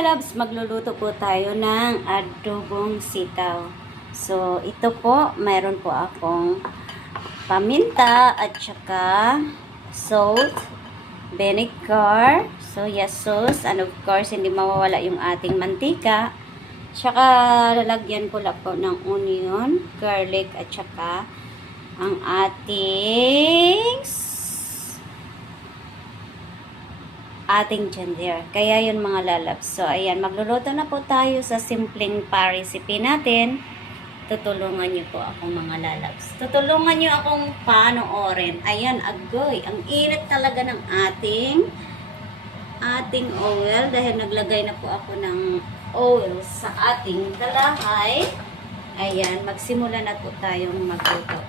lalabs, magluluto po tayo ng adobong sitaw. So, ito po, mayroon po akong paminta at saka salt, vinegar, soya sauce, and of course, hindi mawawala yung ating mantika. Saka, lalagyan ko lang po ng onion, garlic, at saka ang ating ginger. Kaya yun mga lalabs. So, ayan, magluluto na po tayo sa simpleng pa-recipe natin. Tutulungan niyo po ako mga lalabs. Tutulungan niyo akong panoorin. Ayan, agoy. Ang init talaga ng ating oil dahil naglagay na po ako ng oil sa ating kalahay. Ayan, magsimula na po tayong magluto.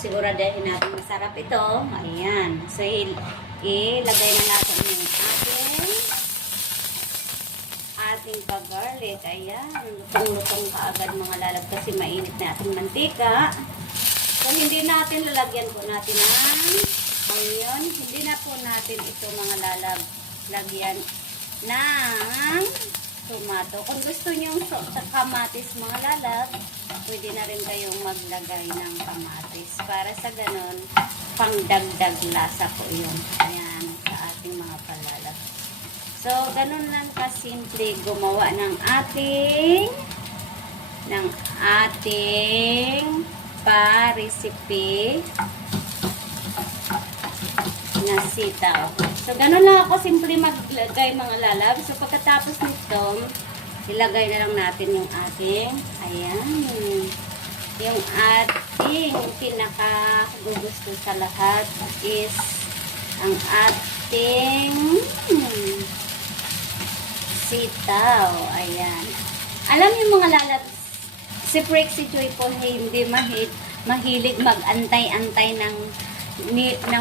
Siguradahin natin masarap ito. Ayan. So, ilagay na natin yung ating pa-garlic. Ayan. Lutong-lutong kaagad mga lalab kasi mainit na ating mantika. So, hindi natin lalagyan po natin ng onion. Hindi na po natin ito mga lalab lagyan ng tomato. Kung gusto nyo sa kamatis mga lalab, pwede na rin kayong maglagay ng kamatis. Para sa ganon, pangdagdag lasa po yun. Ayan, sa ating mga palalab. So, ganon lang kasimple gumawa ng ating pa-recipe na sitaw. So, ganun lang ako simple maglagay mga lalab. So, pagkatapos nito, ilagay na lang natin yung ating, ayan, yung ating pinaka-gugusto sa lahat is ang ating sitaw. Ayan. Alam niyo mga lalab, si Prexy Joy po hindi mahilig mag-antay-antay ng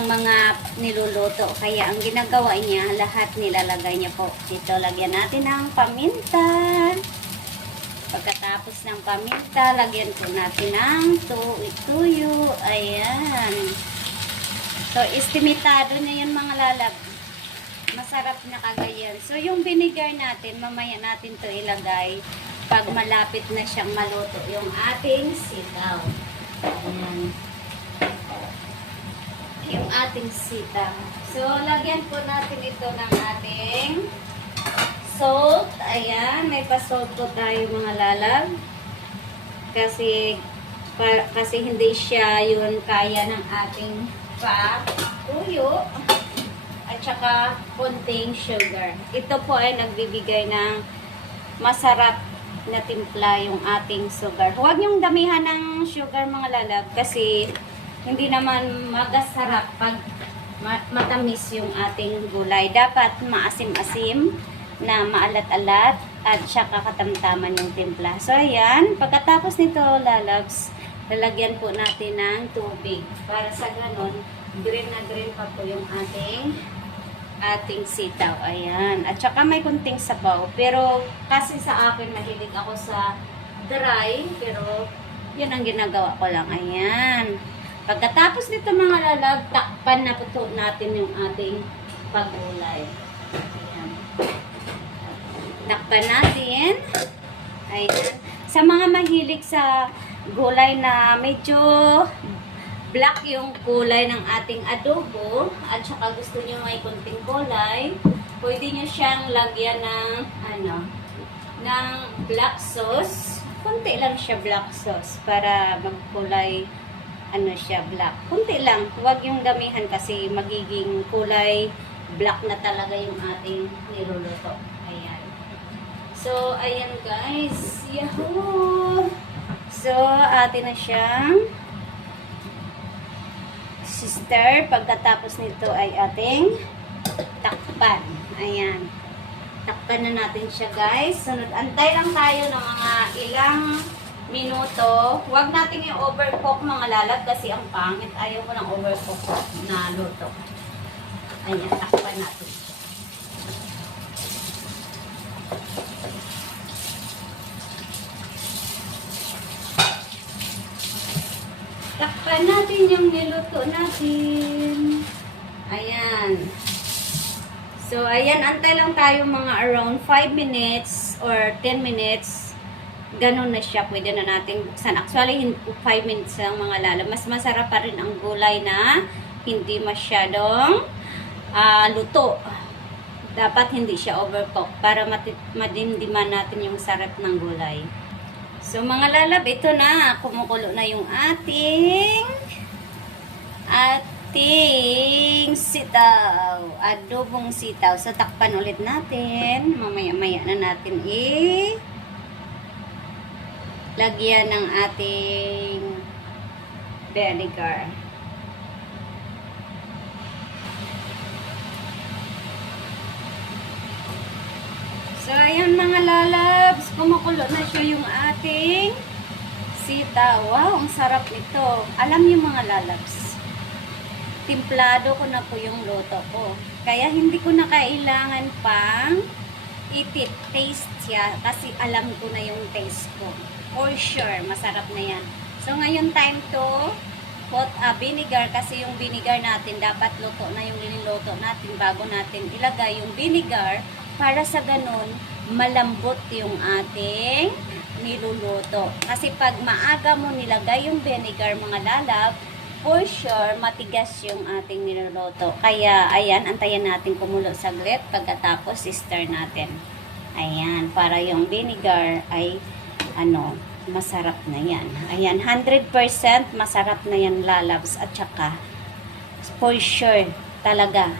mga niluluto. Kaya ang ginagawa niya, lahat nilalagay niya po. Dito, lagyan natin ng paminta. Pagkatapos ng paminta, lagyan po natin ng tuyo. Ayan. So, estimitado niya yun mga lalab. Masarap na kagayan. So, yung vinegar natin, mamaya natin to ilagay pag malapit na siyang maluto yung ating sitaw. Ayan. Yung ating sitaw. So, lagyan po natin ito ng ating salt. Ayan, may pa-salt po tayo mga lalab. Kasi hindi siya yun kaya ng ating tuyo. At saka konting sugar. Ito po ay nagbibigay ng masarap na timpla yung ating sugar. Huwag niyong damihan ng sugar mga lalab kasi hindi naman magasarap pag matamis yung ating gulay. Dapat maasim-asim na maalat-alat at saka katamtaman yung timpla. So, ayan. Pagkatapos nito, lalabs, lalagyan po natin ng tubig. Para sa ganon, green na green pa po yung ating sitaw. Ayan. At saka may kunting sabaw. Pero, kasi sa akin, mahilig ako sa dry. Pero, yun ang ginagawa ko lang. Ayan. Pagkatapos nito mga lalab, takpan na po natin yung ating pagulay. Ayan. Takpan natin. Ayan. Sa mga mahilig sa gulay na medyo black yung kulay ng ating adobo, at saka gusto nyo may kunting kulay, pwede nyo siyang lagyan ng black sauce. Kunti lang siya black sauce para magkulay siya, black. Kunti lang. Huwag yung damihan kasi magiging kulay black na talaga yung ating niluluto. Ayan. So, ayan guys. Yahoo! So, atin na siyang sister. Pagkatapos nito ay ating takpan. Ayan. Takpan na natin siya guys. Sunod, antay lang tayo ng mga ilang minuto. Huwag natin yung overcook mga lalab kasi ang pangit. Ayaw ko ng overcook na luto. Ayan, takpan natin. Takpan natin yung niluto natin. Ayan. So, So, ayan, antay lang tayo mga around 5 minutes or 10 minutes. Ganun na siya. Pwede na natin buksan. Actually, 5 minutes lang mga lala. Mas masarap pa rin ang gulay na hindi masyadong luto. Dapat hindi siya overcook para madimdiman natin yung sarap ng gulay. So, mga lalab, ito na. Kumukulo na yung ating sitaw. Adobong sitaw. So, takpan ulit natin. Mamaya-maya na natin lagyan ng ating vinegar. So, ayan mga lalabs. Kumukulo na siya yung ating sitaw. Wow, ang sarap nito. Alam niyo mga lalabs, timplado ko na po yung luto ko. Kaya hindi ko na kailangan pang taste siya kasi alam ko na yung taste ko. For sure, masarap na yan. So, ngayon time to put vinegar kasi yung vinegar natin dapat luto na yung niluluto natin bago natin ilagay yung vinegar para sa ganun malambot yung ating niluluto. Kasi pag maaga mo nilagay yung vinegar mga lalab, for sure, matigas yung ating niluluto. Kaya, ayan, antayin natin kumulo saglit. Pagkatapos, stir natin. Ayan, para yung vinegar ay, masarap na yan. Ayan, 100% masarap na yan, lalabs. At saka, for sure, talaga.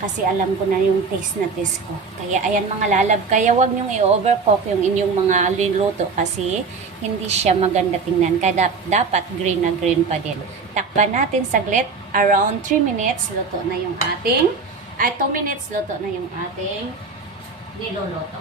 Kasi alam ko na yung taste na taste ko. Kaya, ayan mga lalab, kaya wag nyong i-overcook yung inyong mga niluto kasi hindi siya maganda tingnan. Kaya dapat green na green pa din. Takpan natin saglit. Around 3 minutes, luto na yung ating, 2 minutes, luto na yung ating niluluto.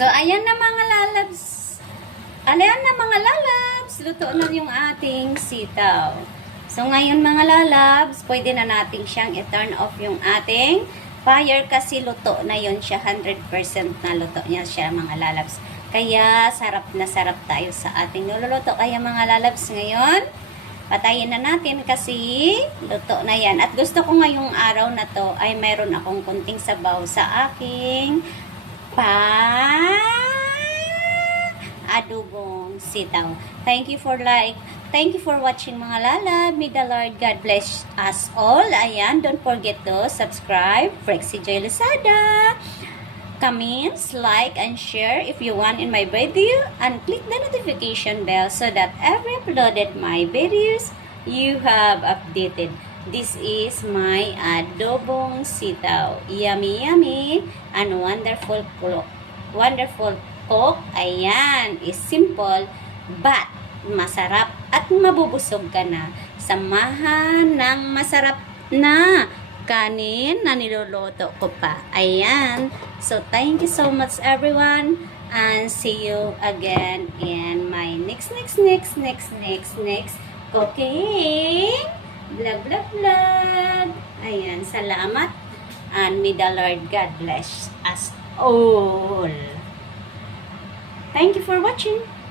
So, ayan na mga lalabs. Ayan na mga lalabs. Luto na yung ating sitaw. So, ngayon mga lalabs, pwede na natin siyang i-turn off yung ating fire kasi luto na yun siya. 100% na luto niya siya mga lalabs. Kaya, sarap na sarap tayo sa ating niluluto. Kaya mga lalabs ngayon, patayin na natin kasi luto na yan. At gusto ko ngayong araw na to ay mayroon akong kunting sabaw sa aking adobong sitaw. Thank you for watching mga lalab. May the Lord God bless us all. Ayan, don't forget to subscribe. Frexy Joy Lozada. Comments, like, and share if you want in my video. And click the notification bell so that every uploaded my videos you have updated. This is my adobong sitaw. Yummy, yummy, and wonderful cook. Wonderful cook. Ayan, is simple, but masarap at mabubusog ka na. Samahan ng masarap na kanin na niluluto ko pa. Ayan. So, thank you so much everyone. And see you again in my next cooking vlog. Ayan, salamat. And may the Lord God bless us all. Thank you for watching.